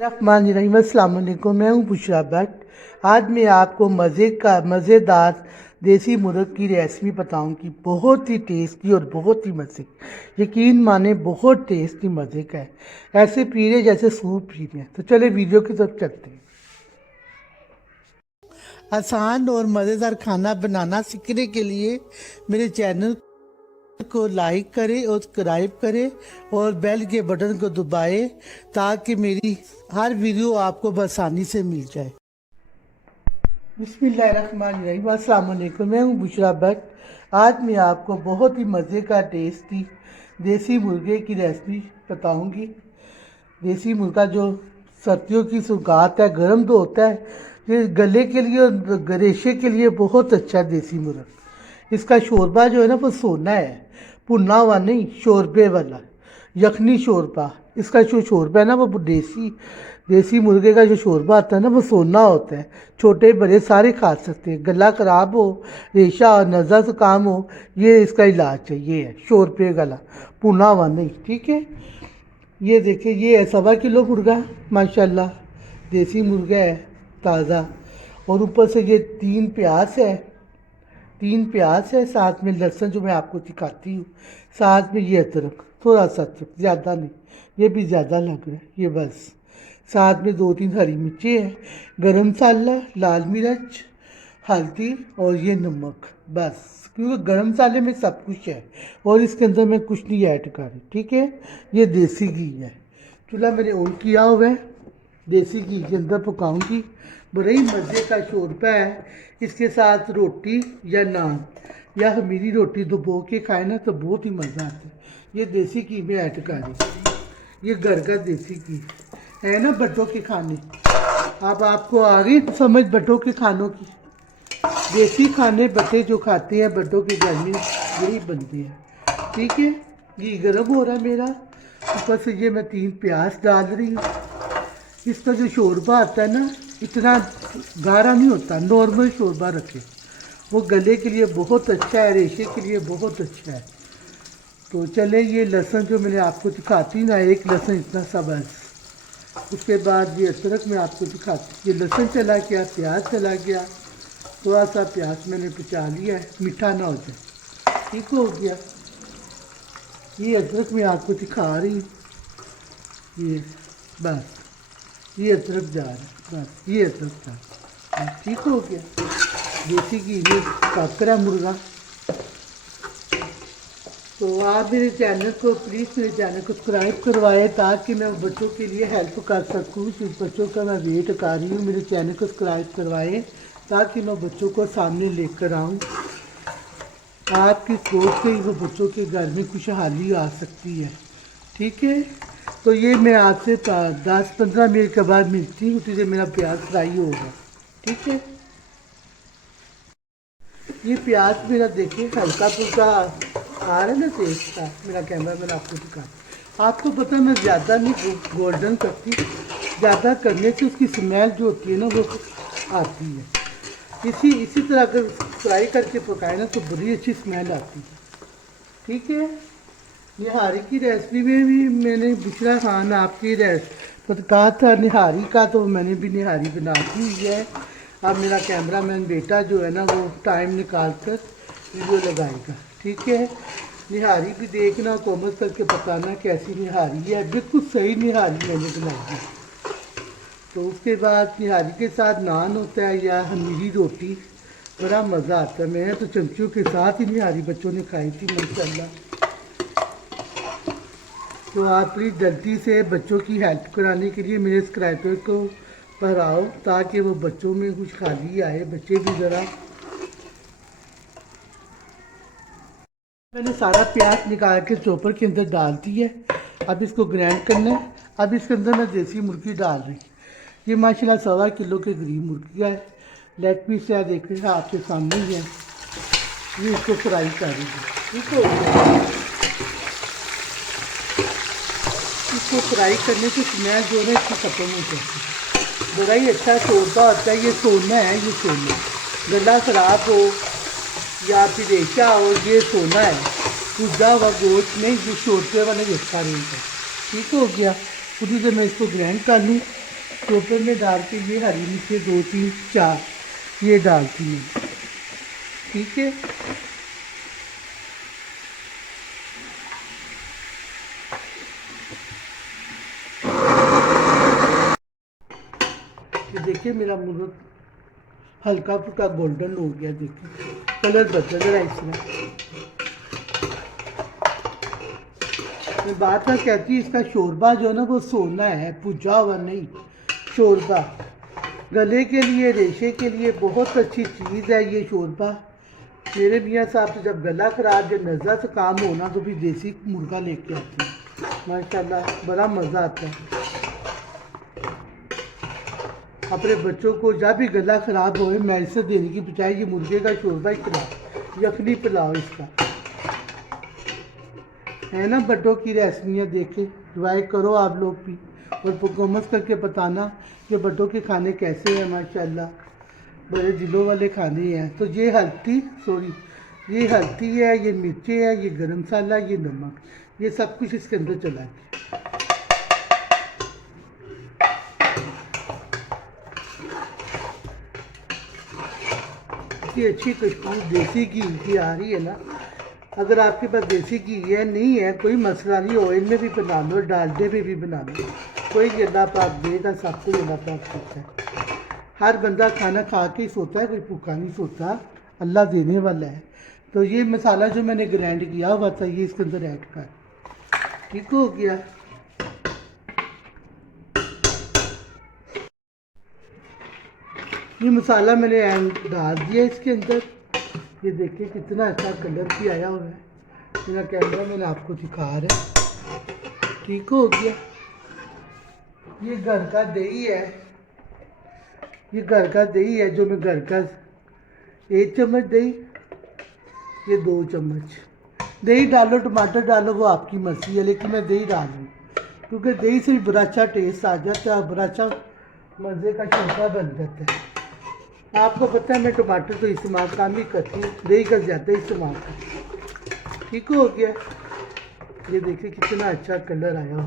रहीम अस्सलाम वालेकुम। मैं हूँ बुशरा भट्ट। आज मैं आपको मज़ेदार देसी मुर्ग की रेसिपी बताऊंगी। बहुत ही टेस्टी और बहुत ही मज़े, यकीन माने बहुत टेस्टी मज़े का है। ऐसे पी रहे जैसे सूप पी रहे हैं। तो चले वीडियो की तरफ चलते हैं। आसान और मज़ेदार खाना बनाना सीखने के लिए मेरे चैनल को लाइक करें और सब्सक्राइब करें और बेल के बटन को दबाएं ताकि मेरी हर वीडियो आपको आसानी से मिल जाए। बिस्मिल्लाहिर्रहमानिर्रहीम। अस्सलाम वालेकुम। मैं हूँ बुशरा भट्ट। आज मैं आपको बहुत ही मज़े का टेस्टी देसी मुर्गे की रेसिपी बताऊंगी। देसी मुर्गा जो सर्दियों की सौगात है, गर्म तो होता है, ये गले के लिए और गरेशे के लिए बहुत अच्छा है देसी मुर्गा। इसका शोरबा जो है ना वो सोना है, भुना हुआ नहीं, शोरबे वाला यखनी शोरबा। इसका जो शोरबा है ना वो देसी देसी मुर्गे का जो शोरबा आता है ना वो सोना होता है। छोटे बड़े सारे खा सकते हैं। गला ख़राब हो, रेशा और नज़र से काम हो, ये इसका इलाज चाहिए है शोरबे गला, भुना हुआ नहीं। ठीक है, ये देखिए, ये है 1.25 किलो मुर्गा, माशाल्लाह देसी मुर्गा है, ताज़ा। और ऊपर से ये 3 प्याज है, साथ में लहसुन जो मैं आपको दिखाती हूँ, साथ में ये अदरक, थोड़ा सा अदरक, ज़्यादा नहीं, ये भी ज़्यादा लग रहा है, ये बस। साथ में 2-3 हरी मिर्ची है, गरम मसाला, लाल मिर्च, हल्दी और ये नमक, बस। क्योंकि गरम मसाले में सब कुछ है और इसके अंदर मैं कुछ नहीं ऐड कर रही। ठीक है, ये देसी घी है, चूल्हा मैंने ऑन किया हुआ है, देसी घी के अंदर पकाऊंगी। बड़े ही मज़े का शोरबा है। इसके साथ रोटी या नान या खमीरी रोटी डुबो के खाए ना तो बहुत ही मज़ा आता है। ये देसी घी में ऐड कर रही, ये घर का देसी घी है ना, बड्डों के खाने। अब आपको आ गई समझ बड्डों के खानों की। देसी खाने बच्चे जो खाते हैं बड्डों के घर में, यही बनते हैं। ठीक है, घी गर्म हो रहा है मेरा। ऊपर से ये मैं 3 प्याज डाल रही हूँ। इसका जो शोरबा आता है ना, इतना गाढ़ा नहीं होता, नॉर्मल शोरबा रखें, वो गले के लिए बहुत अच्छा है, रेशे के लिए बहुत अच्छा है। तो चले, ये लहसुन जो मैंने आपको दिखाती ना, एक लहसुन इतना सा बस। उसके बाद ये अदरक मैं आपको दिखाती, ये लहसुन चला गया, प्याज चला गया, थोड़ा सा प्याज मैंने बचा लिया है, मीठा ना हो जाए। ठीक हो गया। ये अदरक मैं आपको दिखा रही हूँ, ये बस, ये अदरक जा रहा है, बस ये अदरक जा रहा है। ठीक हो गया। देसी घी में काकरा मुर्गा। तो आप मेरे चैनल को प्लीज़ मेरे चैनल को सब्सक्राइब करवाएं ताकि मैं बच्चों के लिए हेल्प कर सकूं। जिस बच्चों का मैं वेट कर रही हूँ, मेरे चैनल को सब्सक्राइब करवाएं ताकि मैं बच्चों को सामने लेकर आऊँ। आपकी सोच से ही वो बच्चों के घर में खुशहाली आ सकती है। ठीक है, तो ये मैं आपसे 10-15 मिनट के बाद मिलती हूँ, तो मेरा प्याज फ्राई होगा। ठीक है, ये प्याज मेरा देखिए हल्का फुल्का आ रहा है ना टेस्ट का। मेरा कैमरा मैंने आपको दिखा, आपको पता है मैं ज़्यादा नहीं गोल्डन करती, ज़्यादा करने से उसकी स्मेल जो होती है ना वो आती है। इसी तरह अगर फ्राई करके पकाए ना तो बड़ी अच्छी स्मेल आती है। ठीक है, निहारी की रेसिपी में भी मैंने बुशरा खान आपकी कहा था निहारी का, तो मैंने भी निहारी बना दी हुई है। अब मेरा कैमरामैन बेटा जो है ना वो टाइम निकाल कर वीडियो लगाएगा। ठीक है, निहारी भी देखना, कॉमेंट करके बताना कैसी निहारी है। बिल्कुल सही निहारी मैंने बनाई है। तो उसके बाद निहारी के साथ नान होता है या खमीरी रोटी, बड़ा मज़ा आता है। मैंने तो चमचियों के साथ ही निहारी बच्चों ने खाई थी माशाल्लाह। तो आप प्लीज़ जल्दी से बच्चों की हेल्प कराने के लिए मेरे सब्सक्राइबर को बढ़ाओ ताकि वो बच्चों में कुछ खाली आए, बच्चे भी ज़रा। मैंने सारा प्याज निकाल के चॉपर के अंदर डाल दी है। अब इसको ग्राइंड करना है। अब इसके अंदर मैं देसी मुर्गी डाल रही, ये माशाल्लाह 1.25 किलो के करीब मुर्गी है। लेग पीस है, देख रहे हैं आपके सामने ही है। ये इसको फ्राई कर रही है। ठीक है, इसको फ्राई करने से स्मेल जो है इसकी ख़त्म हो जाती है। बड़ा ही अच्छा शोरबा होता है। ये सोना है, ये सोना, गला ख़राब हो या फिर रेशा हो, ये सोना है, भुजा हुआ गोश्त नहीं, ये शोरबे वाला हिस्सा नहीं है। ठीक हो गया। खुद से मैं इसको ग्राइंड कर लूँ चॉपर में डाल के ये हरी मिर्चें 2 3 4 ये डालती हूँ। ठीक है, ये देखिए मेरा मुर्गा हल्का फुल्का गोल्डन हो गया। देखिए कलर बदल रहा है इसमें। मैं बात ना कहती इसका शोरबा जो है ना वो सोना है, भुजा हुआ नहीं। शोरबा गले के लिए, रेशे के लिए बहुत अच्छी चीज़ है ये शोरबा। मेरे मियाँ साहब से जब गला खराब या नज़र से काम होना तो फिर देसी मुर्गा लेके आते हैं, माशाल्लाह बड़ा मज़ा आता है। अपने बच्चों को जब भी गला ख़राब हो मेडिसिन देने की बजाय ये मुर्गे का शोरबा ही खिलाओ, यखनी पिलाओ इसका, है ना। बड़ों की रेसिपियाँ देखे ट्राई करो आप लोग भी, और परफॉर्मेंस करके बताना कि बड़ों के खाने कैसे हैं। माशाल्लाह बड़े दिलों वाले खाने हैं। तो ये ये हल्दी है, ये मिर्ची है, ये गरम मसाला, ये नमक, ये सब कुछ इसके अंदर चला है। इतनी अच्छी खुशबू देसी घी की आ रही है ना। अगर आपके पास देसी घी है नहीं है कोई मसला नहीं, ऑयल में भी बना लो, डालडे में भी बना लो, कोई अल्लाह पाक देगा, सब कुछ अल्लाह पाक देता है। हर बंदा खाना खा के ही सोता है, कोई भूखा नहीं सोता, अल्लाह देने वाला है। तो ये मसाला जो मैंने ग्राइंड किया हुआ था ये इसके अंदर ऐड कर, ठीक हो गया। ये मसाला मैंने डाल दिया इसके अंदर। ये देखिए कितना अच्छा कलर भी आया हुआ है। मेरा कैमरा मैंने आपको दिखा रहा है, ठीक हो गया। ये घर का दही है, ये घर का दही है जो मैं घर का 1 चम्मच दही, ये 2 चम्मच दही डालो, टमाटर डालो वो आपकी मर्जी है, लेकिन मैं दही डाल रही हूँ क्योंकि दही से भी बड़ा अच्छा टेस्ट आ जाता है, बड़ा अच्छा मज़े का शोरबा बन जाता है। आपको पता है मैं टमाटर तो इस्तेमाल कम ही करती हूँ, दही का ज़्यादा इस्तेमाल करती हूँ। ठीक हो गया। ये देखिए कितना अच्छा कलर आया हो,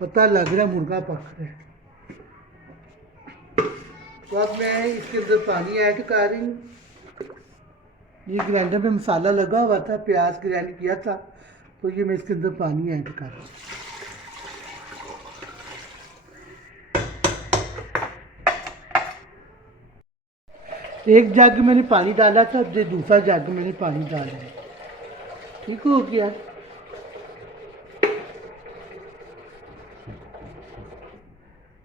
पता लग रहा है मुर्गा पक रहा है। तो अब मैं इसके अंदर पानी ऐड कर रही हूँ। ये ग्राइंडर में मसाला लगा हुआ था, प्याज ग्राइंड किया था, तो ये मैं इसके अंदर पानी ऐड कर रही हूँ। एक जग मैंने पानी डाला था, अब दूसरा जग मैंने पानी डाला है, ठीक हो गया।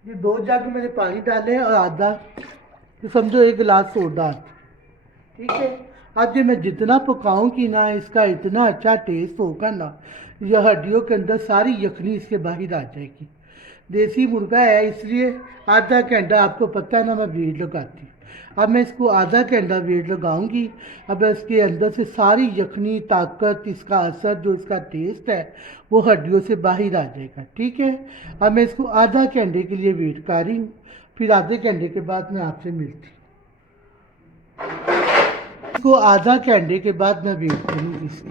ये 2 जग मैंने पानी डाले और आधा तो समझो 1 गिलास सोडा, ठीक है। अब ये मैं जितना पकाऊंगी ना इसका इतना अच्छा टेस्ट होगा ना, यह हड्डियों के अंदर सारी यखनी इसके बाहर आ जाएगी। देसी मुर्गा है इसलिए आधा घंटा, आपको पता है ना मैं वेट लगाती हूँ। अब मैं इसको आधा घंटा वेट लगाऊंगी। अब इसके अंदर से सारी यखनी ताकत, इसका असर, जो इसका टेस्ट है वो हड्डियों से बाहर आ जाएगा, ठीक है। अब मैं इसको आधा घंटे के लिए वेट कर रही हूँ, फिर आधे घंटे के बाद मैं आपसे मिलती हूँ। इसको आधा घंटे के बाद मैं वेट करूँगी इसकी,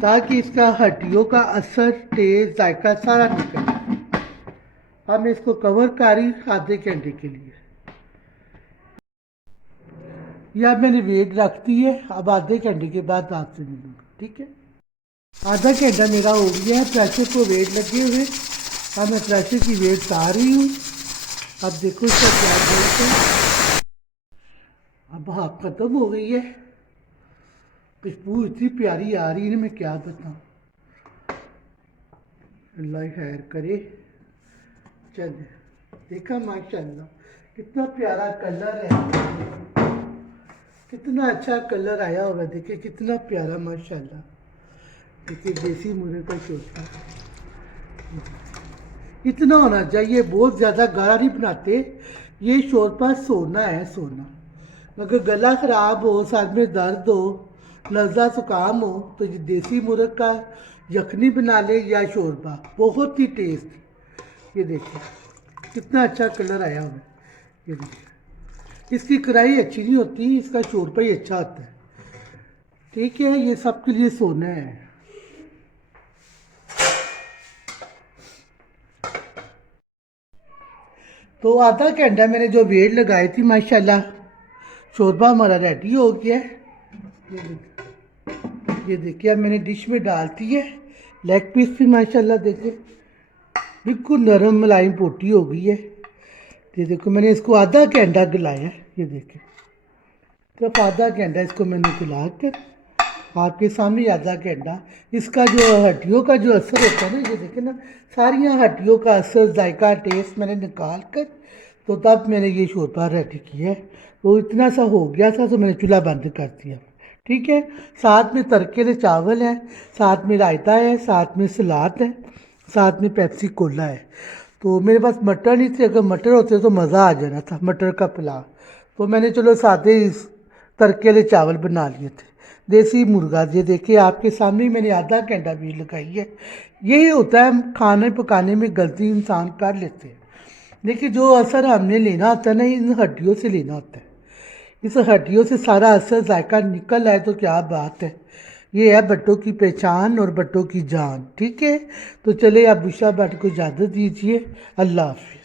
ताकि इसका हड्डियों का असर, टेस्ट, जायका सारा निकले। अब मैं इसको कवर करी आधे घंटे के लिए। यह मैंने वेट रख दी है, अब आधे घंटे के बाद आपसे मिलूँगा, ठीक है। आधा घंटा मेरा हो गया है, प्रेशर को वेट लगे हुए। अब मैं प्रेशर की वेट उतार रही हूँ। अब देखो इसका क्या बोलते हैं। अब भाप खत्म हो गई है, खुशबू इतनी प्यारी आ रही है ना, मैं क्या बताऊँ। अल्लाह खैर करे। चल देखा माशाल्लाह कितना प्यारा कलर है, कितना अच्छा कलर आया होगा, देखिए कितना प्यारा माशाल्लाह। देखिए देसी मुर्गे का शोरबा इतना होना चाहिए, बहुत ज़्यादा गाढ़ा नहीं बनाते। ये शोरबा सोना है, सोना। अगर गला ख़राब हो, साथ में दर्द हो, नज़ला जुकाम हो, तो ये देसी मुर्ग का यखनी बना ले या शोरबा, बहुत ही टेस्ट। ये देखिए कितना अच्छा कलर आया हुआ है। ये देखिए इसकी कढ़ाई अच्छी नहीं होती, इसका शोरबा ही अच्छा होता है, ठीक है। ये सबके लिए सोना है। तो आधा घंटा मैंने जो वेट लगाई थी माशाल्लाह शोरबा हमारा रेडी हो गया है। ये देखिए अब मैंने डिश में डालती है। लेग पीस भी माशाल्लाह देखिए बिल्कुल नरम मुलायम पोटी हो गई है। ये देखो मैंने इसको आधा घंटा गलाया है। ये देखिए सिर्फ आधा घंटा इसको मैंने गला कर आपके सामने आधा घंटा इसका जो हड्डियों का जो असर होता है ना, ये देखें ना सारियाँ हड्डियों का असर जायका टेस्ट मैंने निकाल कर तो तब मैंने ये शोरबा रेडी किया है। तो इतना सा हो गया था तो मैंने चूल्हा बंद कर दिया। ठीक है, साथ में तड़केले चावल हैं, साथ में रायता है, साथ में सलाद है, साथ में पेप्सी कोला है। तो मेरे पास मटर नहीं थे, अगर मटर होते तो मज़ा आ जाना था मटर का पुलाव। तो मैंने चलो सादे तड़केले चावल बना लिए थे। देसी मुर्गा ये देखिए आपके सामने ही मैंने आधा घंटा भी लगाई है। यही होता है खाने पकाने में गलती इंसान कर लेते हैं। देखिए जो असर हमने लेना होता है ना इन हड्डियों से लेना होता है। इस हड्डियों से सारा असर जायका निकल आए तो क्या बात है। ये है भट्टों की पहचान और भट्टों की जान। ठीक है, तो चले आप बुशा भट्ट को इजाज़त दीजिए। अल्लाह हाफिज़।